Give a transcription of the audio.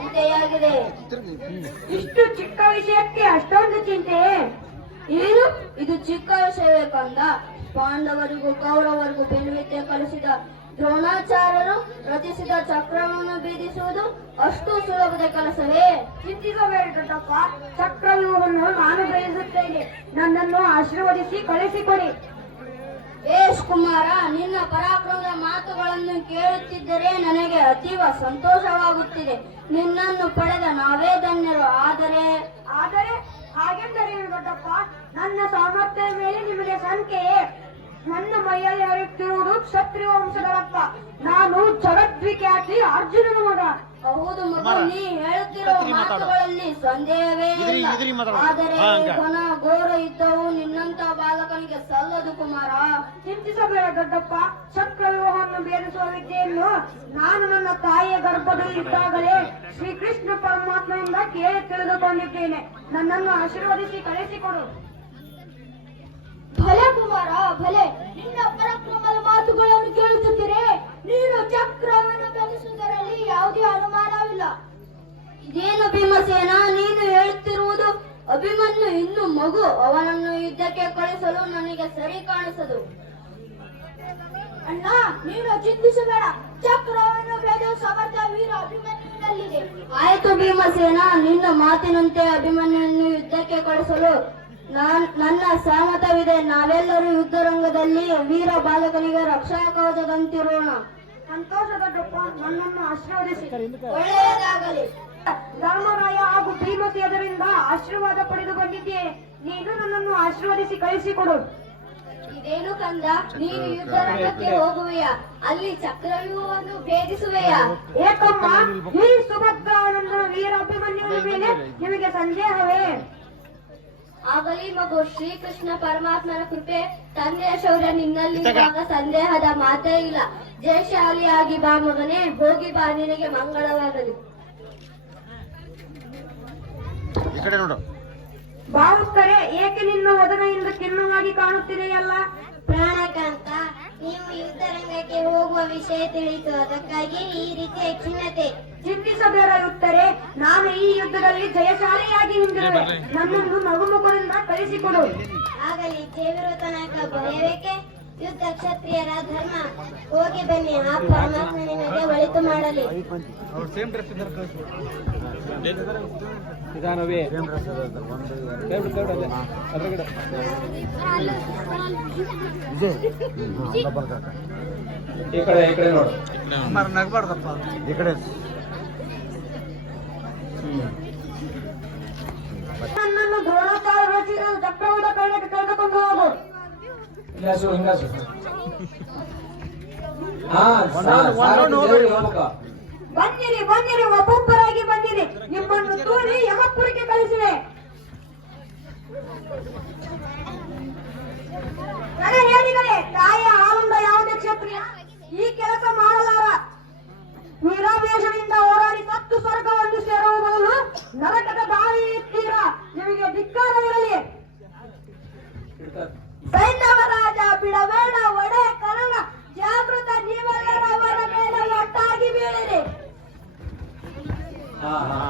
ಚಿಂತೆಯಾಗಿದೆ ಇಷ್ಟು ಚಿಕ್ಕ ವಿಷಯಕ್ಕೆ ಅಷ್ಟೊಂದು ಚಿಂತೆ. ಏನು? ಇದು ಚಿಕ್ಕ ವಿಷಯವೇ ಕಂದ. ಪಾಂಡವರಿಗೂ ಕೌರವರಿಗೂ ಬೆನ್ವಿದ್ಯೆ ಕಲಿಸಿದ ದ್ರೋಣಾಚಾರ್ಯರು ರಚಿಸಿದ ಚಕ್ರವನ್ನು ಭೇದಿಸುವುದು ಅಷ್ಟು ಸುಲಭದ ಕೆಲಸವೇ. ಚಿಂತಿಸಬೇಡ ದೊಡ್ಡಪ್ಪ. ಚಕ್ರವ್ಯೂಹವನ್ನು ನಾನು ಬಯಸುತ್ತೇನೆ ನನ್ನನ್ನು ಆಶೀರ್ವದಿಸಿ ಕಳಿಸಿಕೊಡಿ. ಯೇಶ್ ಕುಮಾರ ನಿನ್ನ ಪರಾಕ್ರಮದ ಮಾತುಗಳನ್ನು ಕೇಳುತ್ತಿದ್ದರೆ ನನಗೆ ಅತೀವ ಸಂತೋಷವಾಗುತ್ತಿದೆ. ನಿನ್ನನ್ನು ಪಡೆದ ನಾವೇ ಧನ್ಯರು. ಆದರೆ ಆದರೆ ಹಾಗೆಂದರೇನು ದೊಡ್ಡಪ್ಪ? ನನ್ನ ಸಾಮರ್ಥ್ಯ ಮೇಲೆ ನಿಮಗೆ ಸಂಖ್ಯೆಯೇ. ನನ್ನ ಮೈಯಲ್ಲಿ ಹರಿಯುತ್ತಿರುವುದು ಕ್ಷತ್ರಿಯ ವಂಶದ ರಕ್ತ ನಾನು ಜಗದ್ವಿಖ್ಯಾತಿ ಅರ್ಜುನನ ಮಗ. ಹೌದು ಮಗ ನೀ ಹೇಳುತ್ತಿರುವ ಮಾತುಗಳಲ್ಲಿ ಸಂದೇಹವೇ ಇಲ್ಲ. ಆದರೆ ಘೋರ ಯುದ್ಧವು ನಿನ್ನಂತ ಬಾಲಕನಿಗೆ ಸಲ್ಲದು ಕುಮಾರ. ಚಿಂತಿಸಬೇಡ ದೊಡ್ಡಪ್ಪ ಚಕ್ರವ್ಯೂಹವನ್ನು ಬೇರಿಸುವ ವಿದ್ಯೆಯನ್ನು ನಾನು ನನ್ನ ತಾಯಿಯ ಗರ್ಭದಲ್ಲಿ ಇದ್ದಾಗಲೇ ಶ್ರೀಕೃಷ್ಣ ಪರಮಾತ್ಮನಿಂದ ಕೇಳಿ ತಿಳಿದುಕೊಂಡಿದ್ದೇನೆ. ನನ್ನನ್ನು ಆಶೀರ್ವದಿಸಿ ಕಳಿಸಿಕೊಡು. ಭಲೆ ಕುಮಾರ ಭಲೆ. ನಿನ್ನ ಪರಕ್ರಮದ ಮಾತುಗಳನ್ನು ಕೇಳುತ್ತಿದ್ದರೆ ನೀನು ಚಕ್ರವನ್ನು ಬೆಳೆಸುವುದರಲ್ಲಿ ಯಾವುದೇ ಅನುಮಾನವಿಲ್ಲ ಇದೇನು ಭೀಮಸೇನ ನೀನು ಹೇಳುತ್ತಿರುವುದು ಅಭಿಮನ್ಯು ಇನ್ನು ಮಗು. ಅವನನ್ನು ಯುದ್ಧಕ್ಕೆ ಕಳಿಸಲು ನನಗೆ ಸರಿ ಕಾಣಿಸದು. ಅಣ್ಣ, ನೀನು ಚಿಂತಿಸಬೇಡ. ಚಕ್ರವನ್ನು ಬೇಡ ಸಮರ್ಥ ವೀರ ಅಭಿಮನ್ಯುವಿನಲ್ಲಿದೆ. ಆಯ್ತು ಭೀಮಸೇನ, ನಿನ್ನ ಮಾತಿನಂತೆ ಅಭಿಮನ್ಯನ್ನು ಯುದ್ಧಕ್ಕೆ ಕಳಿಸಲು ನಾನ್- ನನ್ನ ಸಹಮತವಿದೆ ನಾವೆಲ್ಲರೂ ಯುದ್ಧ ರಂಗದಲ್ಲಿ ವೀರ ಬಾಲಕನಿಗೆ ರಕ್ಷಾ ಕವಚದಂತಿರೋಣ ಸಂತೋಷ ನನ್ನನ್ನು ಆಶೀರ್ವದಿಸಿ. ಒಳ್ಳೆಯದಾಗಲಿ. ಧರ್ಮರಾಯ ಭೀಮತಿ ಅದರಿಂದ ಆಶೀರ್ವಾದ ಪಡೆದು ಬಂದಿದ್ದೆ ನೀನು ನನ್ನನ್ನು ಆಶೀರ್ವದಿಸಿ ಕಳಿಸಿಕೊಡು. ಇದೇನು ಕಂದ? ನೀನು ಯುದ್ಧರಂಗಕ್ಕೆ ಹೋಗುವೆಯಾ? ಅಲ್ಲಿ ಚಕ್ರವ್ಯೂಹವನ್ನು ಭೇದಿಸುವೆಯಾ? ಏಕಮ್ಮ ಈ ಸುಭದ್ರಾನಂದ ವೀರ ಅಭಿಮನ್ಯುವಿನ ಮೇಲೆ ನಿಮಗೆ ಸಂದೇಹವೇ? ಆಗಲಿ ಮಗು ಶ್ರೀಕೃಷ್ಣ ಪರಮಾತ್ಮನ ಕೃಪೆ. ತಂದೆಯ ಶೌರ್ಯ ನಿನ್ನಲ್ಲಿರುವಾಗ ಸಂದೇಹದ ಮಾತೇ ಇಲ್ಲ. ಜಯಶಾಲಿಯಾಗಿ ಬಾ ಮಗನೇ ಹೋಗಿ ಬಾ ನಿನಗೆ ಮಂಗಳವಾಗಲಿ ಈ ಕಡೆ ನೋಡು. ಭಾವಿಸ್ತಾರೆ ಏಕೆ ನಿನ್ನ ವದನೆಯಿಂದ ಕಿನ್ನವಾಗಿ ಕಾಣುತ್ತಿದೆಯಲ್ಲ? ಪ್ರಾಣಕಾಂತ ನೀವು ಯುದ್ಧ ರಂಗಕ್ಕೆ ಹೋಗುವ ವಿಷಯ ತಿಳಿಯಿತು ಅದಕ್ಕಾಗಿ ಈ ರೀತಿಯ ಖಿನ್ನತೆ. ಚಿಂತಿಸಬೇಡ ಉತ್ತರೆ ನಾನು ಈ ಯುದ್ಧದಲ್ಲಿ ಜಯಶಾಲಿಯಾಗಿ ಹಿಂದಿರುವೆ ನನ್ನನ್ನು ನಗುಮುಖದಿಂದ ಕಲಿಸಿಕೊಡು ಆಗಲಿ ದೇವಿರು ತನಕ ಭಯವೇಕೆ ಯುದ್ಧ ಕ್ಷತ್ರಿಯರ ಧರ್ಮ. ಹೋಗಿ ಬನ್ನಿ. ಆ ಪರಮಾತ್ಮ ನಿಮಗೆ ಒಳಿತು ಮಾಡಲಿ. ನಿಧಾನವೇ. ಕೇಳು ಕೇಳು ಅಲ್ಲೇ ಅದ್ರಗಡೆ ಈ ಕಡೆ ಈ ಕಡೆ ನೋಡು ಈ ಕಡೆ ನನ್ನನ್ನು ದ್ರೋಣಾಚಾರ್ಯ ರಚಿಸಿದ ಕಳ್ಳಕ್ಕೆ ಕಳೆದುಕೊಂಡು ಹೋಗು ಹಿಂಗಾಸು ಹಿಂಗಾಸು. ಹಾ ಸಾರಥಿ ದೇವರಿಗೆ ಹೋಗ್ಬೇಕ. ಬಂದಿರಿ ಬಂದಿರಿ ಒಬ್ಬೊಬ್ಬರಾಗಿ ಬಂದಿರಿ ನಿಮ್ಮನ್ನು ತೋರಿ ಯಮಪುರಕ್ಕೆ ಕಳಿಸಿದೆ ಹೇಳಿದರೆ ತಾಯಿಯ ಆನಂದ ಯಾವುದೇ ಕ್ಷತ್ರಿಯ? ಈ ಕೆಲಸ ಮಾಡಲಾರ. ನಿರಾವೇಶದಿಂದ ಹೋರಾಡಿ ಹತ್ತು ಸ್ವರ್ಗವನ್ನು ಸೇರುವ ಬದಲು ನರಕ 啊啊